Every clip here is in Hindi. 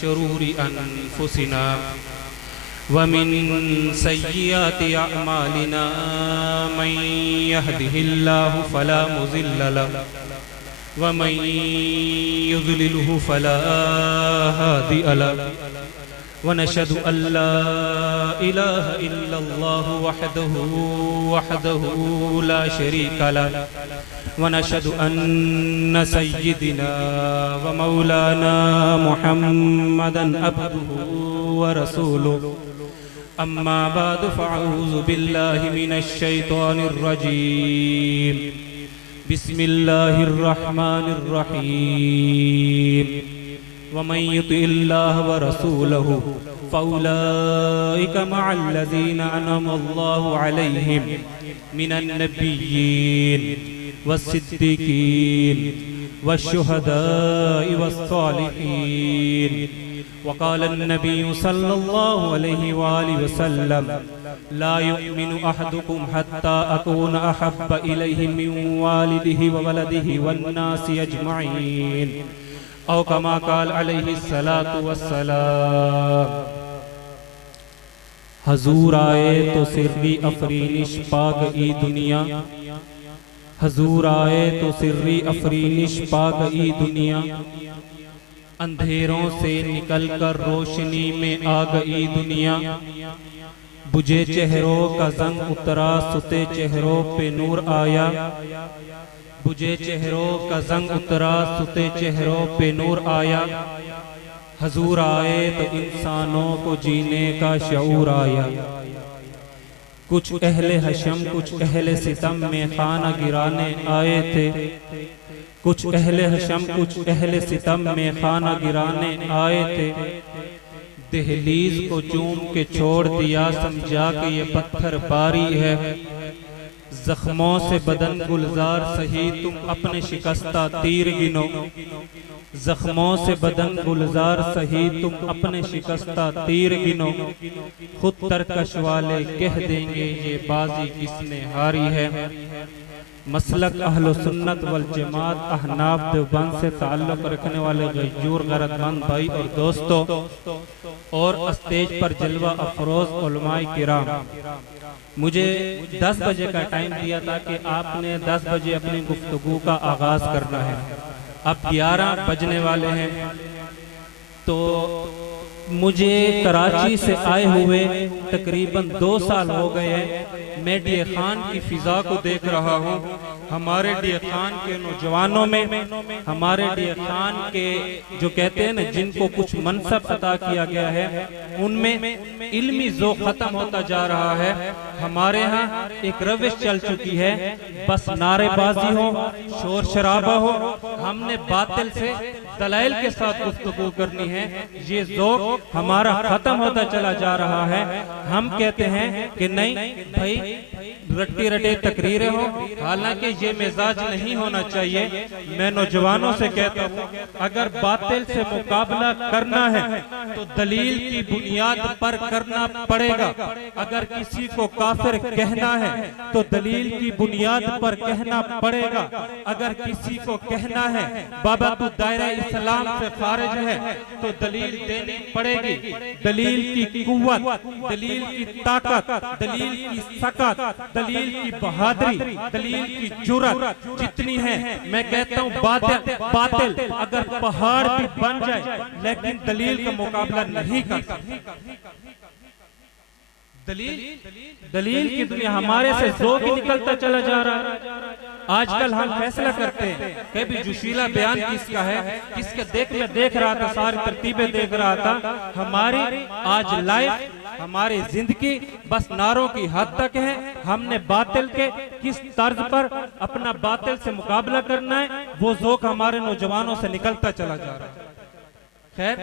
शुरूरि अनफुसिना व मिन सय्यिआति अअमालिना मन यहदिहिल्लाहु फला मुज़िल्ल लहु व मन युज़्लिल्हु फला हादिय लहु व नशहदु अल्ला इलाहा इल्लल्लाहु वहदहु ला शरीका लहु व नशहदु अन्न सय्यिदिना व मौलाना मुहम्मदन अब्दुहु व रसूलुहु अम्मा बादु फ़अऊज़ु बिल्लाहि मिनश शैतानिर रजीम बिस्मिल्लाहिर रहमानिर रहीम वमन युतिइल्लाह व रसूलहु फ़उलाइका मअल्लज़ीना अनअमल्लाहु अलैहिम मिनन नबिय्यीन वस्सिद्दीक़ीन वश्शुहदाኢ वस्सालिहीन वक़ाल अन्नबिय्यु सल्लल्लाहु अलैहि वआलिहि वसल्लम ला युमिनु अहदुकुम हत्ता अकूना अहब्बा इलैहि मिन वालिदिहि व वलदिहि वन्नासि अजमईन औ कमा क़ाल अलैहि सलातु वस्सलाम। हजूर आए तो सिर्री अफरीनिश पाक ई दुनिया, हजूर आए तो सिर्री अफरीनिश पाक ई दुनिया, अंधेरों से निकलकर रोशनी में आ गई दुनिया, बुझे चेहरों का जंग उतरा सुते चेहरों पे नूर आया, बुझे चेहरों का जंग उतरा सुते चेहरों पे नूर आया, हजूर आए तो इंसानों को जीने का शऊर आया। कुछ अहले हशम कुछ अहले सितम में खाना गिराने आए थे, कुछ अहले हशम कुछ अहले सितम में खाना गिराने आए थे, दहलीज को चूम के छोड़ दिया समझा कि ये पत्थर बारी है, जख्मों से बदन गुलजार सही तुम अपने शिकस्ता तीर गिनो, जख्मों से बदन गुलजार सही तुम अपने शिकस्ता तीर गिनो, खुद तरकश वाले कह देंगे ये बाजी किसने हारी है। मसलक अहलो सुन्नत वल जमात अहनाफ देवबंद से ताल्लुक़ रखने वाले गजूर गैरतमंद भाई और दोस्तों और स्टेज पर जलवा अफरोज उलमाए किराम, मुझे 10 बजे का टाइम दिया था कि आपने 10 बजे अपनी गुफ्तगू का आगाज करना है। अब 11 बजने वाले हैं, तो मुझे कराची से आए हुए तकरीबन 2 साल हो गए हैं। मैं डीए खान की फिजा को देख रहा हूँ। हमारे डीए खान के नौजवानों में, हमारे डीए खान के जो कहते हैं ना जिनको कुछ मनसब अता किया गया है, उनमें इल्मी ज़ौक़ खत्म होता जा रहा है। हमारे यहाँ एक रविश चल चुकी है, बस नारेबाजी हो, शोर शराबा हो, हमने बातिल से दलाइल के साथ गुफ्तगू करनी है। ये ज़ौक़ हमारा खत्म होता चला जा रहा है। हम कहते हैं कि नहीं भाई रट्टी रटे तकरीरें हो, हालांकि ये मिजाज नहीं होना चाहिए। मैं नौजवानों से कहता हूँ अगर बातिल से मुकाबला करना है तो दलील की बुनियाद पर करना पड़ेगा। अगर किसी को काफिर कहना है तो दलील की बुनियाद पर कहना पड़ेगा। अगर किसी को कहना है बाबा तू दायरा इस्लाम से खारिज है तो दलील देनी पड़ेगी। दलील की कुव्वत, दलील की ताकत, दलील की सकत, दलील की बहादुरी, दलील की जुर्रत जितनी है, मैं कहता हूँ बातिल अगर पहाड़ भी बन जाए लेकिन दलील का मुकाबला नहीं कर सकता। दलील की दुनिया हमारे से ज़ौक़ निकलता चला जा रहा है। आजकल हम फैसला करते हैं कभी जोशीला बयान किसका है, किसका मैं देख रहा था, सारी तरतीबें देख रहा था। हमारी आज लाइफ, हमारी जिंदगी बस नारों की हद तक है। हमने बातिल के किस तर्ज पर अपना बातिल से मुकाबला करना है, वो ज़ौक़ हमारे नौजवानों से निकलता चला जा रहा है। खैर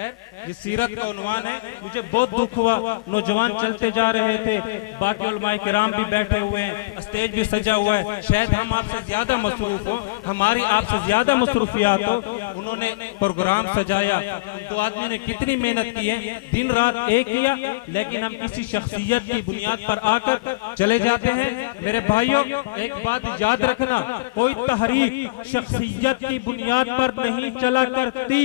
ये सीरत का उन्वान है। मुझे बहुत दुख हुआ, नौजवान चलते जा रहे थे, बाकी उलमाए किराम भी बैठे हुए हैं, स्टेज भी सजा हुआ है। शायद हम आपसे ज्यादा मसरूफ हो, हमारी आपसे ज्यादा मसरूफियात हो। उन्होंने प्रोग्राम सजाया, तो आदमी ने कितनी मेहनत की है, दिन रात एक किया, लेकिन हम किसी शख्सियत की बुनियाद पर आकर चले जाते हैं। मेरे भाइयों एक बात याद रखना, कोई तहरीक शख्सियत की बुनियाद पर नहीं चला करती,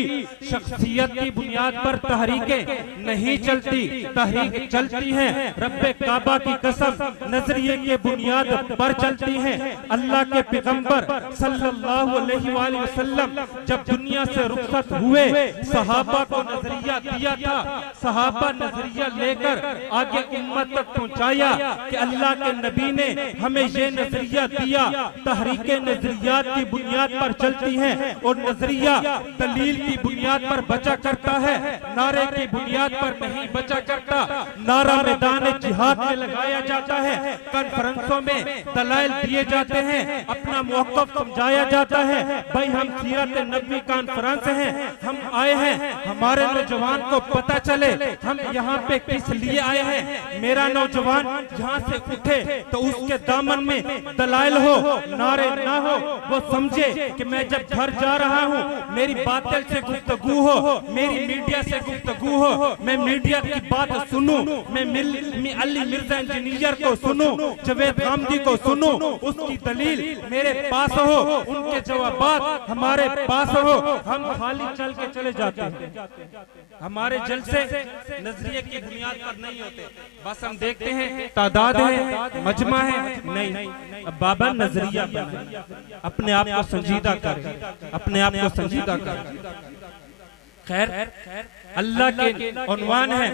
शख्सियत की बुनियाद पर तहरीकें नहीं चलती, तहरीक चलती हैं रब्बे काबा की कसम नजरिए के बुनियाद पर चलती हैं। अल्लाह के पैगंबर सल्लल्लाहु अलैहि वसल्लम जब दुनिया से रुखसत हुए, सहाबा को नजरिया दिया था, सहाबा नजरिया लेकर आगे उम्मत तक पहुंचाया कि अल्लाह के नबी ने हमें ये नजरिया दिया। तहरीके नजरियात की बुनियाद पर चलती हैं और नजरिया दलील की बुनियाद पर बचा करता है, नारे की बुनियाद पर नहीं बचा करता। नारा मैदान जिहाद में लगाया जाता है, कॉन्फ्रेंसों में दलाइल दिए जाते हैं, अपना मौक़िफ़ समझाया जाता है। भाई हम सीरत नबवी कॉन्फ्रेंस हैं, हम आए हैं, हमारे नौजवान को पता चले हम यहाँ पे किस लिए आए हैं। मेरा नौजवान यहाँ से उठे तो उसके दामन में दलाइल हो, नारे ना हो, वो समझे कि मैं जब घर जा रहा हूँ मेरी बातिल से गुफ्तगू हो, मेरी मीडिया से गुफ्तगू हो, मैं मीडिया की बात सुनूं, मैं अली मिर्जा इंजीनियर को सुनूं, जवेद गामदी को सुनूं, उसकी दलील मेरे पास हो, उनके जवाबात हमारे पास हो। हम खाली चल के चले जाते हैं, हमारे जलसे नजरिए की बुनियाद पर नहीं होते। बस हम देखते हैं तादाद है, मजमा है, नहीं। अब बाबा नजरिया बनाए, अपने आप को संजीदा कर, अपने आप को संजीदा कर। खैर अल्लाह के उन्वान है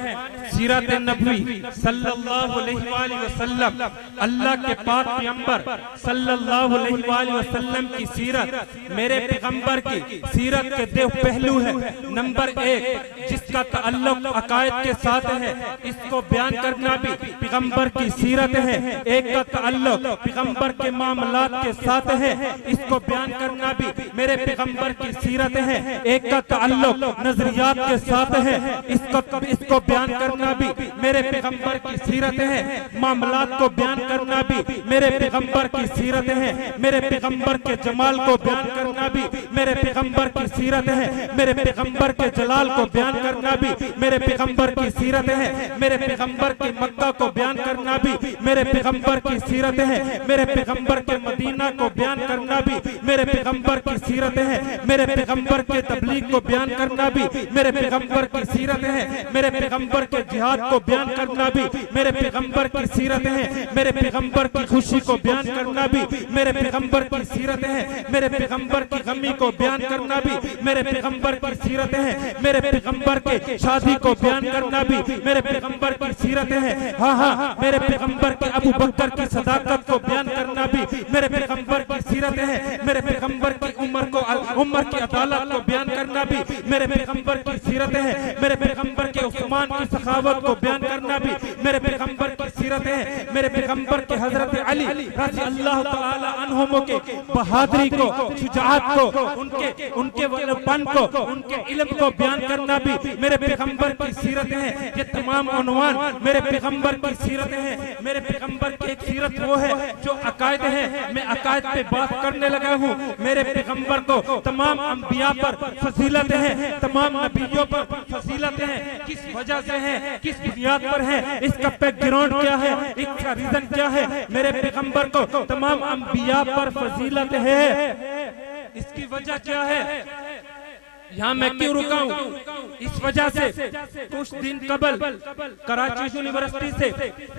सीरत नबवी सल्लल्लाहु अलैहि वसल्लम, अल्लाह के पाक पैगंबर सल्लल्लाहु अलैहि वसल्लम की सीरत मेरे पैगंबर की सीरत के दो पहलू है। नंबर एक जिसका ताल्लुक अकायद के साथ है, इसको बयान करना भी पैगंबर की सीरत है। एक का ताल्लुक पैगंबर के मामलात के साथ है, इसको बयान करना भी मेरे पैगंबर की सीरत है। एक का ताल्लुक नजरियात के साथ है, इसको बयान करना भी मेरे पैगंबर की सीरत है। मामलात को बयान करना भी मेरे पैगंबर की सीरत है। मेरे पैगंबर के जमाल को बयान करना भी मेरे पैगंबर की सीरत है। मेरे पैगंबर के जलाल को बयान करना भी मेरे पैगंबर की सीरत है। मेरे पैगंबर के मक्का को बयान करना भी मेरे पैगंबर की सीरत है। मेरे पैगंबर के मदीना को बयान करना भी मेरे पैगंबर की सीरत है। मेरे पैगंबर के तबलीग को बयान करना भी मेरे पैगंबर की सीरत है। मेरे पैगंबर के जिहाद को बयान करना भी मेरे पैगंबर की सीरत है। मेरे पैगंबर की खुशी को बयान करना भी मेरे पैगंबर की सीरत है। मेरे पैगंबर की गमी को बयान करना भी मेरे पैगंबर की सीरत है। मेरे पैगंबर के शादी को बयान करना भी मेरे पैगंबर की सीरत है। हाँ, मेरे पैगंबर के अबू बकर की सदाकत को बयान करना भी मेरे पैगंबर की सीरत है। मेरे पैगंबर की उमर की अदालत को बयान करना भी मेरे पैगंबर की सीरत है। मेरे पैगंबर के उस्मान की सखावत को बयान करना भी मेरे पैगंबर की सीरत है। मेरे पैगंबर के हजरत अली रज़ी अल्लाह तआला अन्हुम के बहादुरी को, शुजाअत को, उनके वलपन को, उनके इल्म को बयान करना भी मेरे पैगंबर की सीरत है। ये तमाम उन्वान मेरे पैगंबर की सीरत है। मेरे पैगंबर की एक सीरत वो है जो अकायद है। मैं अकायद पे बात करने लगा हूँ। मेरे पैगंबर को तमाम अंबिया पर फजीलत है, तमाम नबियों पर फजीलत है। किस वजह से है, किस बुनियाद पर है, इसका बैकग्राउंड क्या है, इसका रीजन क्या है। मेरे पैगंबर को तमाम अंबिया पर फजीलत है, इसकी वजह क्या है। यहाँ मैं क्यों रुका हूँ, इस वजह से कुछ दिन कबल कराची यूनिवर्सिटी से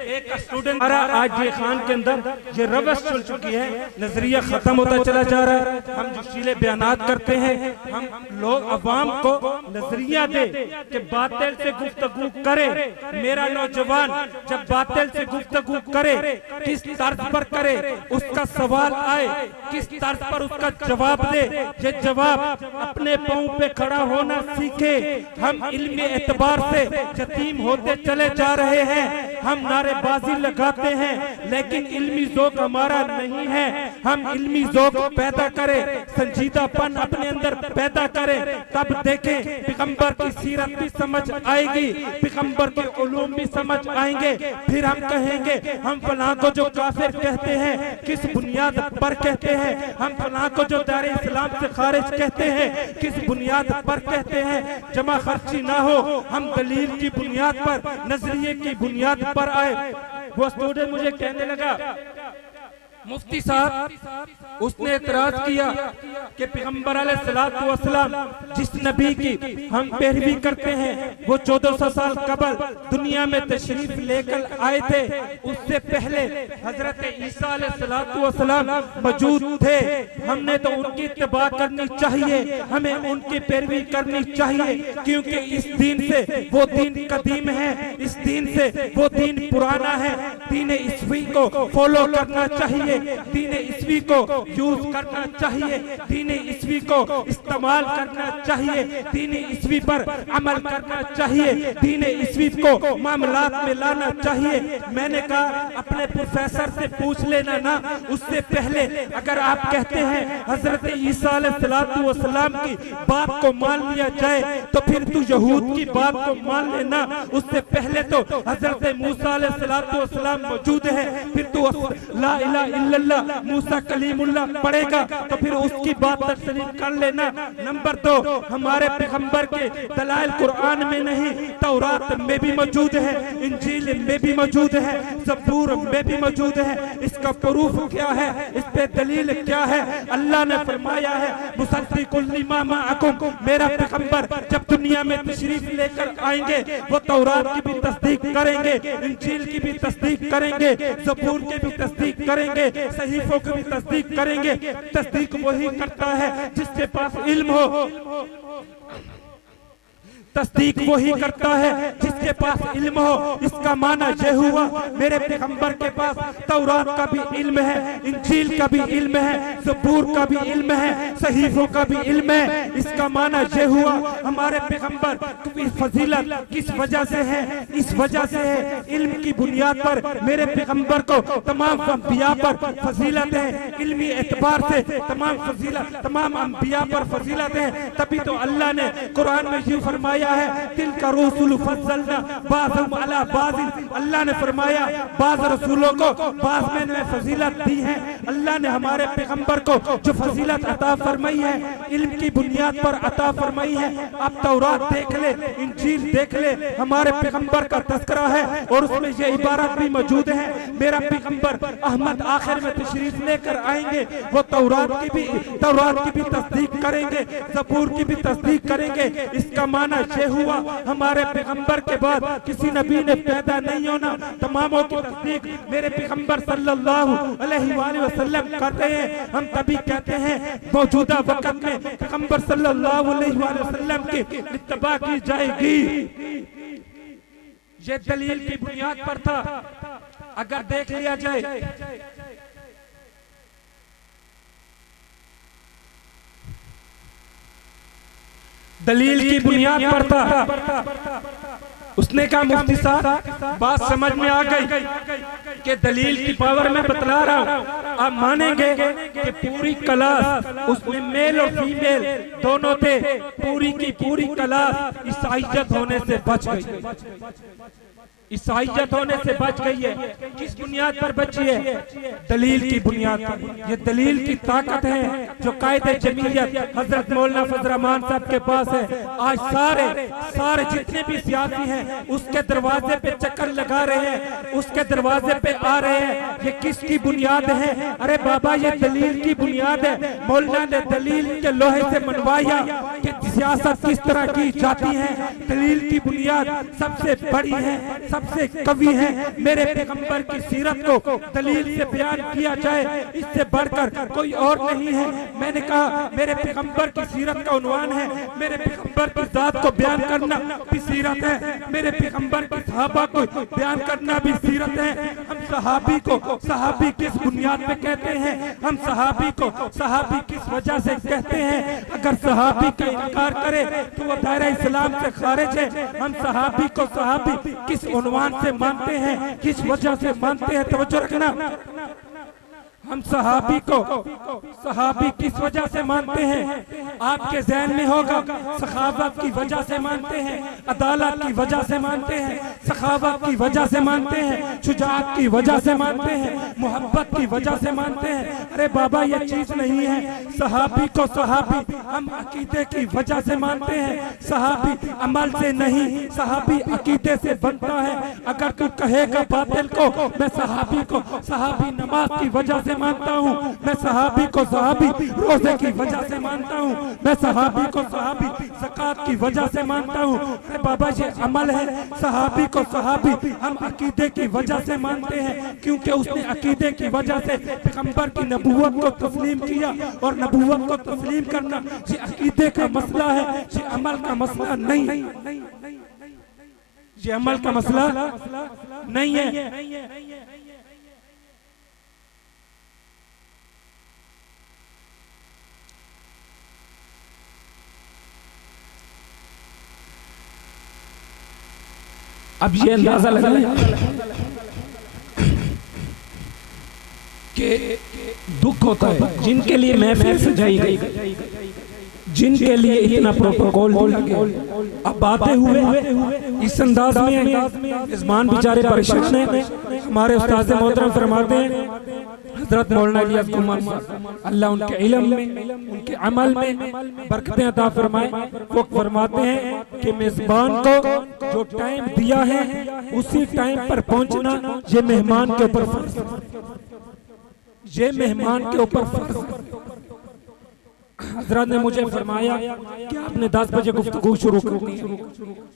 एक स्टूडेंट आज ये खान के अंदर ये रवस चल चुकी है, नजरिया खत्म होता चला जा रहा है। हम जोशीले बयानात करते हैं, हम लोग अवाम को नजरिया दे कि बातिल से गुफ्तगू करे। मेरा नौजवान जब बातिल से गुफ्तगू करे, किस तर्ज पर करे, उसका सवाल आए, किस तर्ज पर उसका जवाब दे। ये जवाब अपने पाँव पे खड़ा होना सीखे। हम इल्मी एतबार से यतीम होते चले जा रहे हैं। हम नारेबाजी लगाते हैं लेकिन इल्मी ज़ौक़ हमारा नहीं है। हम इल्मी ज़ौक़ पैदा करें, संजीदापन अपने अंदर पैदा करें, तब देखें पैगंबर की सीरत भी समझ आएगी, पैगंबर के उलूम भी समझ आएंगे। फिर हम कहेंगे हम फलां को जो काफिर कहते हैं किस बुनियाद पर कहते हैं, हम फलां को जो दारे इस्लाम से खारिज कहते हैं किस बुनियाद पर कहते हैं। जमा खर्ची ना हो, हम दलील की बुनियाद पर, नजरिए की बुनियाद पर आए। वो स्टूडेंट मुझे कहने लगा मुफ्ती साहब उसने एतराज किया कि पैगंबर अलैहिस्सलातु वस्सलाम जिस नबी की हम पैरवी करते हैं वो 1400 साल कबल दुनिया में तशरीफ लेकर आए थे, उससे पहले हजरत ईसा अलैहिस्सलातु वस्सलाम मौजूद थे। हमने तो उनकी इत्तबा करनी चाहिए, हमें उनकी पैरवी करनी चाहिए, क्योंकि इस दीन से वो दीन कदीम है, इस दीन से वो दीन पुराना है। दीन ईसवी को फॉलो करना चाहिए, दीन ईसवी को यूज करना चाहिए, दीन ईसवी को इस्तेमाल करना चाहिए, दीन ईसवी पर अमल करना चाहिए, दीन ईसवी को मामलात में लाना चाहिए। मैंने कहा अपने प्रोफेसर से पूछ लेना ना, उससे पहले अगर आप कहते हैं हजरत ईसा अलैहिस्सलातु वस्सलाम की बात को मान लिया जाए तो फिर तू यहूद की बात को मान लेना। उससे पहले तो हजरत मूसा अलैहिस्सलातु वस्सलाम मौजूद है, फिर तू ला इलाहा इल्लल्लाह मूसा कलीमुल्लाह पढ़ेगा तो फिर उसकी बात तस्लीम कर लेना। नंबर 2, हमारे पैगंबर के दलाइल कुरान में नहीं, तौरात में भी मौजूद है, इंजील में भी मौजूद है, ज़बूर में भी मौजूद है। इसका प्रूफ क्या है, इस पे दलील क्या है? अल्लाह ने फरमाया है मुसद्दिकुल लिमा माअकुम, मेरा पैगंबर जब दुनिया में तशरीफ लेकर आएंगे वो तौरात की भी तस्दीक करेंगे, इंजील की भी तस्दीक करेंगे, ज़बूर की भी तस्दीक करेंगे, सहीफों की भी तस्दीक करेंगे। तस्दीक वही करता है जिसके पास इल्म हो, तस्दीक वही करता है जिसके पास इल्म हो। इसका माना यह हुआ मेरे पैगंबर के पास तौरात का भी इल्म है, इंजील का भी इल्म है, ज़बूर का भी इल्म है, सहीफों का भी इल्म है। इसका माना यह हुआ हमारे पैगंबर की फजीलत किस वजह से है? इस वजह से है इल्म की बुनियाद पर मेरे पैगंबर को तमाम अंबिया पर फजीलत है, इल्मी एतबार से तमाम अंबिया पर फजीलत है। तभी तो अल्लाह ने कुरान में यूं फरमाया है तिल का रसूल फज़लना बाज़ुम अला बाज़, अल्लाह ने फरमाया बाज़ रसूलों को बाज़ में फजीलत दी है। अल्लाह ने हमारे पैगंबर को जो फजीलत अता फरमाई है इल्म की बुनियाद पर अता फरमाई है। अब तौरात देख ले, इंजील देख ले, हमारे पैगंबर का तज़किरा है और उसमें ये इबारत भी मौजूद है मेरा पैगंबर अहमद आखिर में तशरीफ लेकर आएंगे, वो तौरात की भी तस्दीक करेंगे, ज़बूर की भी तस्दीक करेंगे। इसका माना ये हुआ हमारे पैगंबर के बाद किसी नबी ने पैदा नहीं होना, तमामों की तस्दीक मेरे पैगंबर सल्लल्लाहु अलैहि वसल्लम करते हैं। हम तभी कहते हैं मौजूदा वक्त में पैगंबर सल्लल्लाहु अलैहि वसल्लम की इत्तबा की जाएगी। ये दलील की बुनियाद पर था। अगर देख लिया जाए दलील की बुनियाद पर था। उसने कहा मुफ्ती साहब बात समझ में आ गई कि दलील की पावर में बतला रहा हूँ, आप मानेंगे कि पूरी क्लास उसमें मेल और फीमेल दोनों थे, पूरी की पूरी क्लास ईसाईयत होने से बच गई, ईसाईयत होने से बच गई है। किस बुनियाद पर बची है? दलील की बुनियाद पर। ये दलील की ताकत है जो कायदे जमीयत हजरत मौलाना फजल रहमान साहब के पास है। आज सारे जितने भी सियासी हैं उसके दरवाजे पे चक्कर लगा रहे हैं, उसके दरवाजे पे आ रहे हैं। ये किसकी बुनियाद है? अरे बाबा ये दलील की बुनियाद है। मौलाना ने दलील के लोहे से मनवाया कि सियासत किस तरह की जाती है। दलील की बुनियाद सबसे बड़ी है, सबसे कवि है। मेरे पैगंबर की सीरत को दलील से बयान किया जाए इससे बढ़कर कोई और नहीं है। मैंने कहा मेरे पैगंबर की सीरत का उन्वान है, मेरे पैगंबर की जात को बयान करना भी सीरत है, मेरे पैगंबर की सहाबा को बयान करना भी सीरत है। हम सहाबी को सहाबी किस बुनियाद पे कहते हैं? हम सहाबी को सहाबी किस वजह से कहते हैं? अगर सहाबी का इनकार करे तो वो दायरा इस्लाम से खारिज है। हम सहाबी को सहाबी किस उन्वान से मानते हैं, किस वजह से मानते हैं? तवज्जो रखना। हम सहाबी को सहाबी किस वजह से मानते हैं? आपके ज़हन में होगा सखावत की वजह से मानते हैं, अदालत की वजह से मानते हैं, सखावत की वजह से मानते हैं, शुजाअत की वजह से मानते हैं, मोहब्बत की वजह से मानते हैं। अरे बाबा ये चीज नहीं है। सहाबी को सहाबी हम अकीदे की वजह से मानते हैं, सहाबी अमल से नहीं, सहाबी अकीदे से बनता है। अगर तू कहेगा बातिल को मैं सहाबी को सहाबी नमाज की वजह से से मानता हूँ, मैं सहाबी को सहाबी रोजे की वजह से मानता हूँ, मैं सहाबी को सहाबी ज़कात की वजह से मानता हूँ। बाबा ये अमल है, सहाबी को सहाबी हम अकीदे की वजह से मानते हैं, क्योंकि उसने अकीदे की वजह से पैगंबर की नबूवत को तस्लीम किया, और नबूवत को तस्लीम करना ये अकीदे का मसला है, ये अमल का मसला नहीं, ये अमल का मसला नहीं है। अब ये अंदाजा लगाया कि दुख होता है जिनके लिए महफिल सजाई गई, जिनके लिए इतना प्रोटोकॉल दिया गया। अब बातें हुए इस अंदाज में, इस्मान बेचारे परेशान हैं। हमारे उस्ताद मोहतरम फरमाते हैं, हजरत मौलाना इलियास कुमार साहब, अल्लाह उनके इल्म में, उनके अमल में बरकतें अता फरमाए। वो फरमाते हैं कि मेजबान को जो टाइम दिया है उसी टाइम पर पहुंचना ये मेहमान के ऊपर फर्ज है, ये मेहमान के ऊपर फर्ज है। हजरत ने मुझे फरमाया कि आपने 10 बजे गुफ्तगू शुरू कर दी,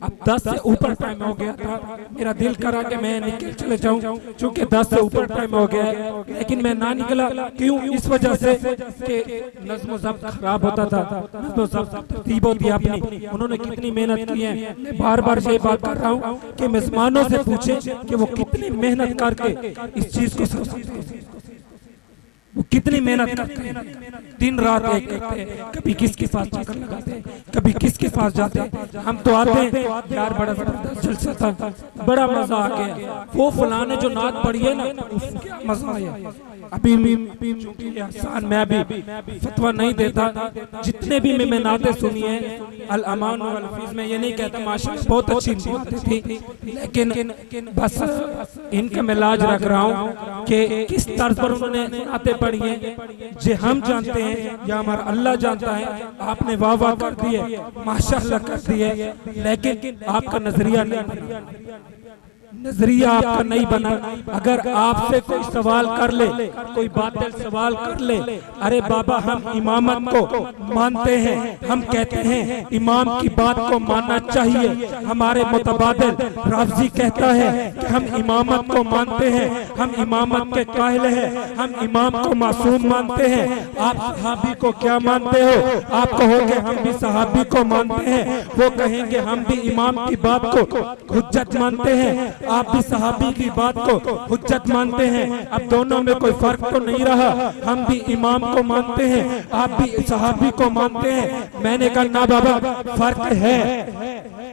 अब 10 से ऊपर टाइम हो गया था। मेरा दिल करा कि मैं निकल चले जाऊं, चूंकि 10 से ऊपर टाइम हो गया है, लेकिन मैं ना निकला। क्यों? इस वजह से कि नज़्म ज़ब्त खराब होता था, नज़्म ज़ब्त तरतीब होती है अपनी। उन्होंने कितनी मेहनत की है, मैं बार बार ये बात कर रहा हूँ कि मेहमानों से पूछे कि वो कितनी मेहनत करके इस चीज को समझते हैं, वो कितनी मेहनत करते हैं, दिन रात एक करते हैं, कभी किसके पास चक्कर लगाते हैं, कभी किसके पास जाते हैं। हम तो आते हैं यार, बड़ा जबरदस्त जलसा था, बड़ा मजा आ गया, वो फलाने जो नात पढ़ी है ना, क्या मजा आया। अभी एहसान मैं भी फतवा नहीं देता, जितने भी मैं नाते सुनी है अल अमान और अल हफीज में, ये नहीं कहता माशाअल्लाह बहुत अच्छी बातें थी, लेकिन बस इनका मैं लाज रख रहा हूँ कि किस तर्ज पर उन्होंने नाते पढ़ी है, जो हम जानते हैं या हमारा अल्लाह जानता है। आपने वाह वाह कर दी है, माशाअल्लाह कर दी है, लेकिन आपका नजरिया नहीं, नजरिया आपका नहीं बना। अगर आपसे कोई सवाल कर ले, कोई बातिल सवाल कर ले, अरे बाबा हम इमामत को मानते हैं, हम कहते हैं इमाम की बात को मानना चाहिए। हमारे मुतबादिल राफ़ज़ी कहता है कि हम इमामत को मानते हैं, हम इमामत के काहिल हैं, हम इमाम को मासूम मानते हैं। आप सहाबी को क्या मानते हो? आप कहोगे हम भी सहाबी को मानते हैं, वो कहेंगे हम भी इमाम की बात को हुज्जत मानते हैं, आप भी सहाबी की बात को हुज्जत मानते हैं। अब दोनों में कोई फर्क तो नहीं रहा, हम भी इमाम को मानते हैं, आप भी सहाबी को मानते हैं। मैंने कहा ना बाबा, फर्क है।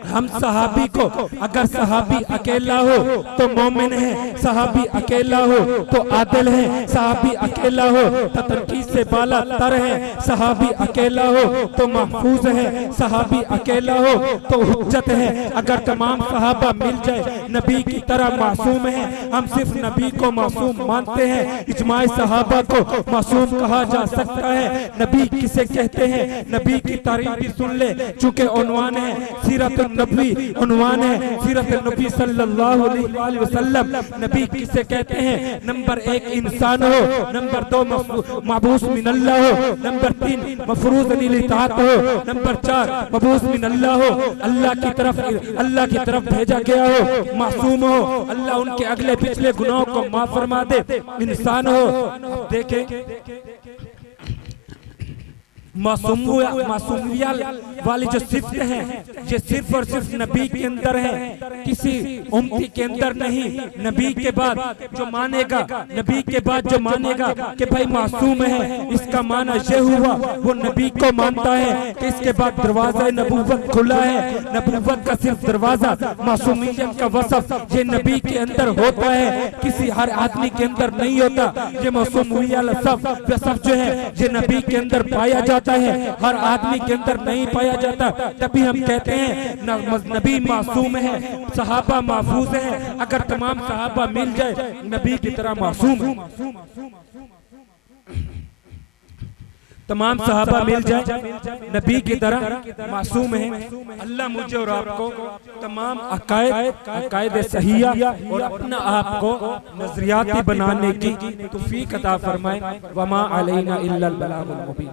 हम सहाबी को, अगर सहाबी अकेला हो तो मोमिन है, सहाबी अकेला हो तो आदिल है, सहाबी अकेला हो तो तनकीद से बाला तर है, सहाबी अकेला हो तो महफूज है, सहाबी अकेला हो तो हुज्जत है। अगर तमाम सहाबा मिल जाए नबी की तरह मासूम है, हम सिर्फ नबी को मासूम मानते हैं। इजमाए सहाबा को मासूम कहा जा सकता है। नबी किसे कहते हैं? नबी की तारीफ भी सुन ले, चूंकि उन्वान है सीरत नबी, उन्वान है सीरत नबी सल्लल्लाहु अलैहि वसल्लम। नबी किसे कहते हैं? नंबर 1 इंसान हो, नंबर 2 मबूस मिनल्लाह हो, नंबर 3 मफरूज अनिल इताअत हो, नंबर 4 मबूस मिनल्लाह हो, अल्लाह की तरफ भेजा गया हो, मासूम हो, अल्लाह उनके अगले पिछले गुनाहों को माफ फरमा दे, इंसान हो। देखें मासूमिया वाली जो सिफ्त है, ये सिर्फ और सिर्फ नबी के अंदर है, किसी उम्मती के अंदर नहीं। नबी के बाद जो मानेगा, नबी के बाद जो मानेगा कि भाई मासूम है, इसका माना ये हुआ वो नबी को मानता है कि इसके बाद दरवाजा नबूवत खुला है। नबूवत का सिर्फ दरवाजा, मासूमियत का वसफ ये नबी के अंदर होता है, किसी हर आदमी के अंदर नहीं होता। ये मासूमियत वसफ जो है ये नबी के अंदर पाया जाता है, हर आदमी के अंदर नहीं पाया जाता। तभी हम कहते हैं नबी मासूम है, सहाबा महफूज है। अगर तमाम सहाबा मिल जाए नबी की तरह मासूम है, तमाम सहाबा मिल जाए नबी की तरह मासूम है। अल्लाह मुझे और आपको तमाम अकायद सहिया और अपना आप को नजरियाती बनाने की तौफीक अता फरमाए। वमा अलैना इल्लल बलागुल मुबीन।